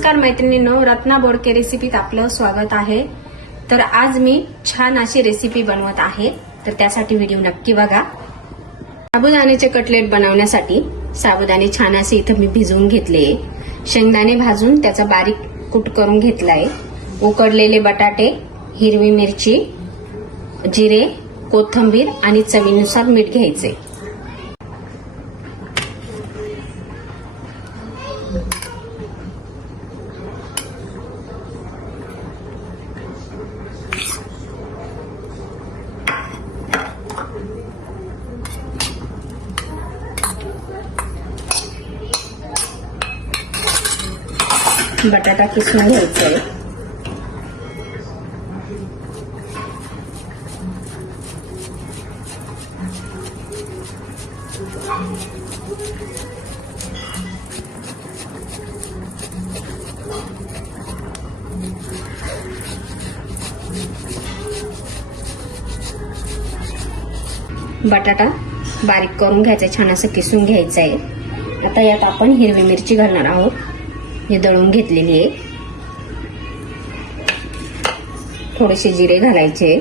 नमस्कार मैत्रिणींनो रत्ना बोडके रेसिपीत आपलं स्वागत आहे. तर आज मी छान अशी रेसिपी बनवत आहे. तर त्यासाठी व्हिडिओ नक्की बघा. साबुदाण्याचे कटलेट बनवण्यासाठी साबुदाणे छान असे इथं मी भिजवून घेतले. शेंगदाणे भाजून त्याचा बारीक कूट करून घेतलाय. उकडलेले बटाटे हिरवी मिरची जिरे कोथंबीर आणि चवीनुसार मीठ घ्यायचे. बटाटा किसून घ्यायचा. आहे बटाटा बारीक करून घ्यायचा छान असं किसून घ्यायचं आहे आता यात आपण हिरवी मिरची घालणार आहोत. हे दळून घेतलेली आहे. थोडेसे जिरे घालायचे.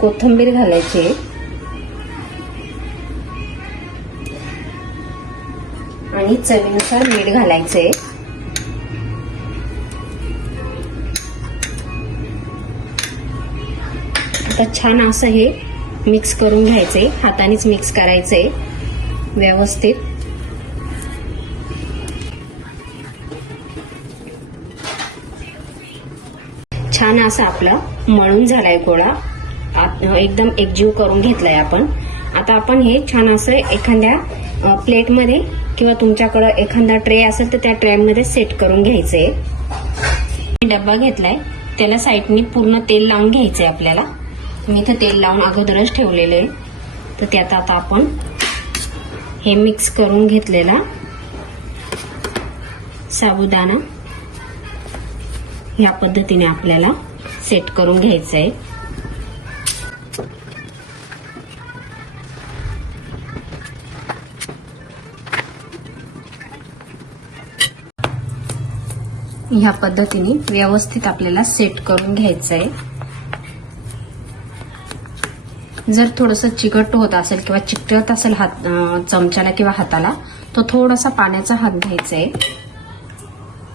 कोथिंबीर घालायचे. आणि चवीनुसार मीठ घालायचे. आता छान असं हे मिक्स करून घ्यायचे. हातानेच मिक्स करायचे. व्यवस्थित. छान असा आपला मळून झालाय गोळा. एकदम एकजीव करून घेतलाय आपण. आता आपण हे छान असं एखाद्या प्लेटमध्ये किंवा तुमच्याकडं एखादा ट्रे असेल तर त्या ट्रेमध्ये सेट करून घ्यायचंय. डब्बा घेतलाय. त्याला साईडनी पूर्ण तेल लावून घ्यायचंय आपल्याला. मी इथं तेल लावून अगोदरच ठेवलेलं आहे. तर त्यात आता आपण हे मिक्स करून घेतलेला साबुदाणा. ह्या पद्धतीने आपल्याला सेट करून घ्यायचं आहे ह्या पद्धतीने व्यवस्थित आपल्याला सेट करून घ्यायचं आहे जर थोडंसं चिकट होत असेल किंवा चिकटत असेल हात चमच्याला किंवा हाताला तो थोडासा पाण्याचा हात घ्यायचा आहे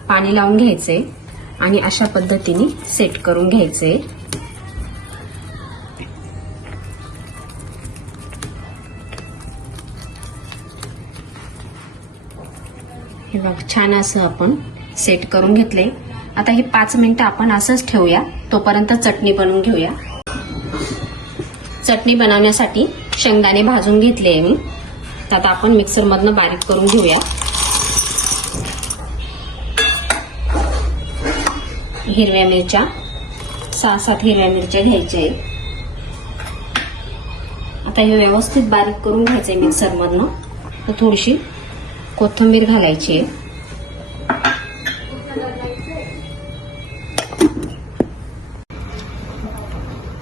पाणी लावून घ्यायचं आहे आणि अशा पद्धतीने सेट करून घ्यायचे. हे बघ छान असं आपण सेट करून घेतलंय. आता हे पाच मिनिटं आपण असंच ठेवूया. तोपर्यंत चटणी बनवून घेऊया. चटणी बनवण्यासाठी शेंगदाणे भाजून घेतले आहे मी. आता आपण मिक्सरमधनं बारीक करून घेऊया. हिरव्या मिरच्या. सहा सात हिरव्या मिरच्या घ्यायच्या आहे आता हे व्यवस्थित बारीक करून घ्यायचंय मिक्सरमधनं तर थोडीशी कोथिंबीर घालायची आहे.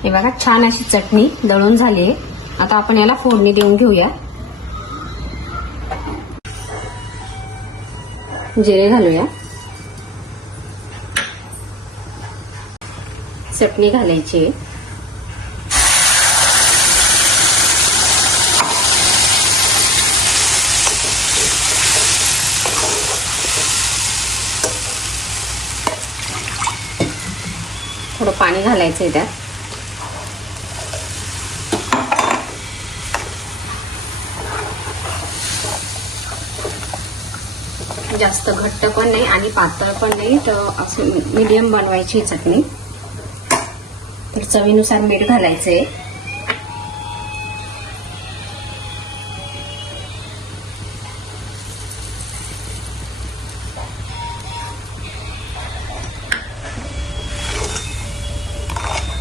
हे बघा छान अशी चटणी दळून झाली आहे. आता आपण याला फोडणी देऊन घेऊया. जिरे घालूया. चटणी घालायची. आहे थोडं पाणी घालायचं आहे त्यात. जास्त घट्ट पण नाही आणि पातळ पण नाही तर असं मीडियम बनवायची चटणी. तर चवीनुसार मीठ घालायचंय.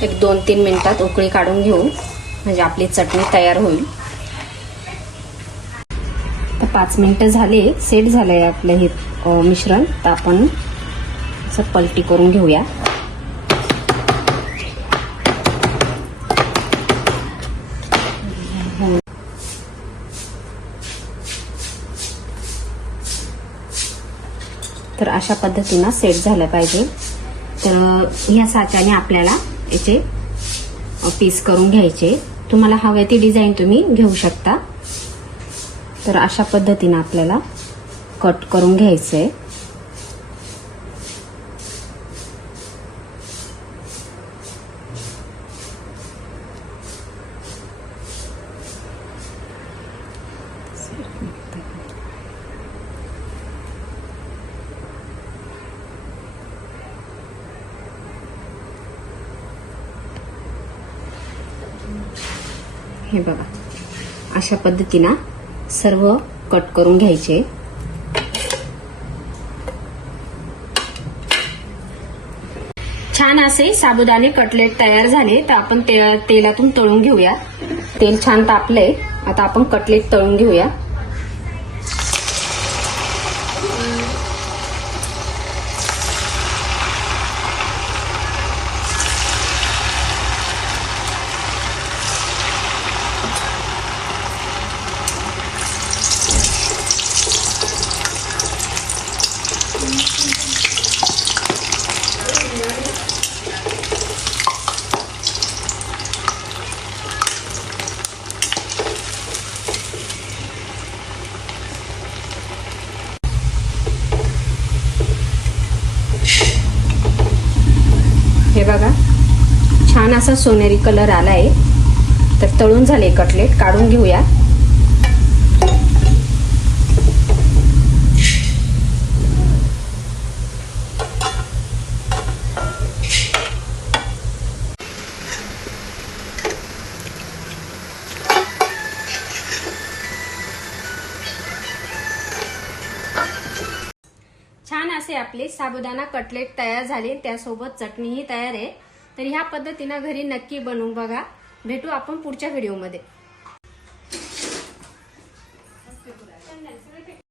एक दोन तीन मिनिटात उकळी काढून घेऊ. म्हणजे आपली चटणी तयार होईल. तर पाच मिनिटं झाले सेट झालंय आपलं हे मिश्रण. तर आपण असं पलटी करून घेऊया. तर अशा पद्धतीनं सेट झालं पाहिजे. तर ह्या साच्याने आपल्याला याचे पीस करून घ्यायचे. तुम्हाला हवे ती डिझाईन तुम्ही घेऊ शकता. तर अशा पद्धतीनं आपल्याला कट करून घ्यायचंय. हे बघा. अशा पद्धतीनं सर्व कट करून घ्यायचे. छान असे साबुदाणे कटलेट तयार झाले तर आपण तेलातून तळून घेऊया. तेल छान तापलंय. आता आपण कटलेट तळून घेऊया. बघा. छान असा सोनेरी कलर आला आहे तर तळून झाले कटलेट. काढून घेऊया. छान असे आपले साबुदाणा कटलेट तयार झाले त्यासोबत चटणीही तयार आहे. तर ह्या पद्धतीनं घरी नक्की बनवून बघा. भेटू आपण पुढच्या व्हिडिओमध्ये